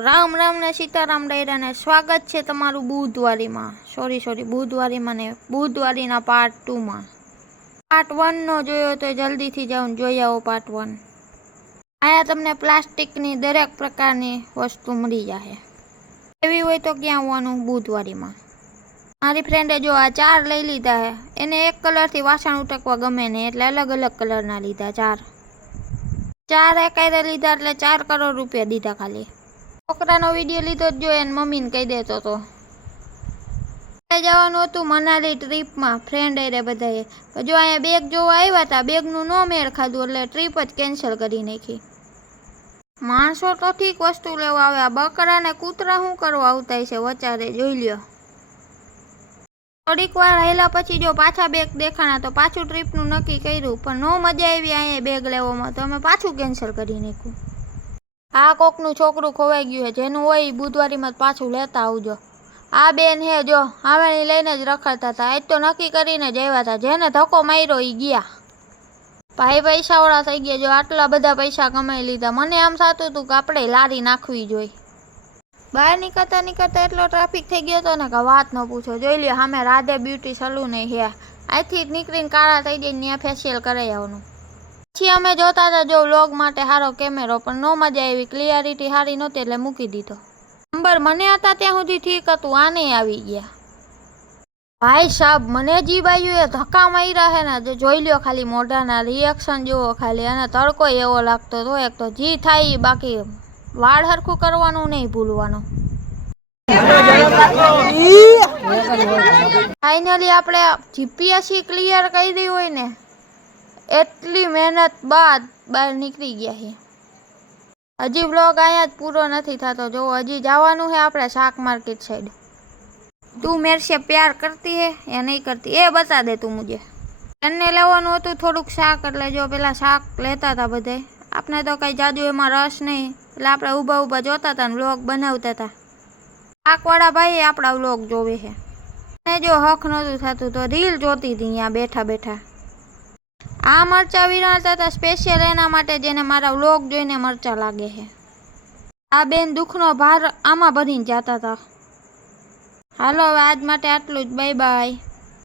રામ રામ ને સીતારામ ડાયરા ને સ્વાગત છે તમારું બુધવારીમાં બુધવારીમાં ને બુધવારીના પાર્ટ 2 માં। પાર્ટ 1 નો જોયો તો જલ્દીથી જાઉં જોઈ આવો પાર્ટ 1। આયા તમને પ્લાસ્ટિકની દરેક પ્રકારની વસ્તુ મળી જશે। એવી હોય તો ક્યાં આવવાનું બુધવારીમાં। મારી ફ્રેન્ડે જો આ 4 લઈ લીધા હે। એને એક કલરથી વાસણ ઉટકવા ગમે ને એટલે અલગ અલગ કલરના લીધા 4 એકાયરે લીધા એટલે 4 કરોડ રૂપિયા દીધા ખાલી। છોકરાનો વિડીયો લીધો જ જોઈએ ને મમ્મીને કહી દેતો તો જવાનું હતું મનાલી ટ્રીપમાં ફ્રેન્ડ એરે બધાએ। જો અહીંયા બેગ જોવા આવ્યા હતા, બેગનું નો મેળ ખાધું એટલે ટ્રીપ જ કેન્સલ કરી નાખી। માણસો તો ઠીક વસ્તુ લેવા આવે, આ બકરા ને કૂતરા શું કરવા આવતા છે વચારે જોઈ લ્યો। થોડીક વાર હેલા પછી જો પાછા બેગ દેખાણા તો પાછું ટ્રીપનું નક્કી કર્યું, પણ નો મજા આવી અહીંયા બેગ લેવામાં તો અમે પાછું કેન્સલ કરી નાખ્યું। આ કોકનું છોકરું ખોવાઈ ગયું છે, જેનું હોય એ બુધવારીમાં પાછું લેતા આવજો। આ બેન હે જો હાવેણી લઈને જ રખડતા હતા, આજ તો નક્કી કરીને જ આવ્યા હતા, જેને ધક્કો માર્યો એ ગયા। ભાઈ પૈસાવાળા થઈ ગયા, જો આટલા બધા પૈસા કમાઈ લીધા। મને આમ થતું હતું કે આપણે લારી નાખવી જોઈએ। બહાર નીકળતા એટલો ટ્રાફિક થઈ ગયો હતો ને કે વાત ન પૂછો। જોઈ લ્યો સામે રાધે બ્યુટી સલૂન હે, અહીંથી નીકળીને કાળા થઈ જઈને ત્યાં ફેશિયલ કરાવી આવવાનું। પછી અમે જોતા હતા જો વ્લોગ માટે સારો કેમેરો, પણ નો મજા આવી, ક્લિયરિટી સારી નહોતી એટલે મૂકી દીધો। નંબર મને હતા ત્યાં સુધી ઠીક હતું, આને આવી ગયા। ભાઈ સાહેબ મને જી બાયુએ ધક્કા માર્યા હે ને જોઈ લ્યો, ખાલી મોઢાના રિએક્શન જુઓ ખાલી, અને તડકો એવો લાગતો હતો। એક તો જી થાય, બાકી વાળ હરખું કરવાનું નહીં ભૂલવાનું। ફાઇનલી આપણે જીપીએસસી ક્લિયર કરી હોય ને એટલી મહેનત બાદ બહાર નીકળી ગયા છે। હજી વ્લોગ અહીંયા જ પૂરો નથી થતો, જો હજી જવાનું છે આપણે શાક માર્કેટ સાઈડ। તું મેરે સે પ્યાર કરતી હે યા નહીં કરતી એ બતા દે તું મુझे। એને લેવાનું હતું થોડુંક શાક, એટલે જો પેલા શાક લેતા હતા બધાય। આપણે તો કઈ જાજુ એમાં રસ નહીં, એટલે આપણે ઊભા જોતા હતા ને વ્લોગ બનાવતા હતા। શાકવાળા ભાઈ આપણા વ્લોગ જોવે છે, અને જો હક નહોતું થતું તો રીલ જોતી હતી અહીંયા બેઠા બેઠા। આ મરચા વીણાતા હતા સ્પેશિયલ એના માટે જેને મારા વ્લોગ જોઈને મરચા લાગે છે। આ બેન દુઃખનો ભાર આમાં ભરીને જતા હતા। હાલો હવે આજ માટે આટલું જ, બાય બાય।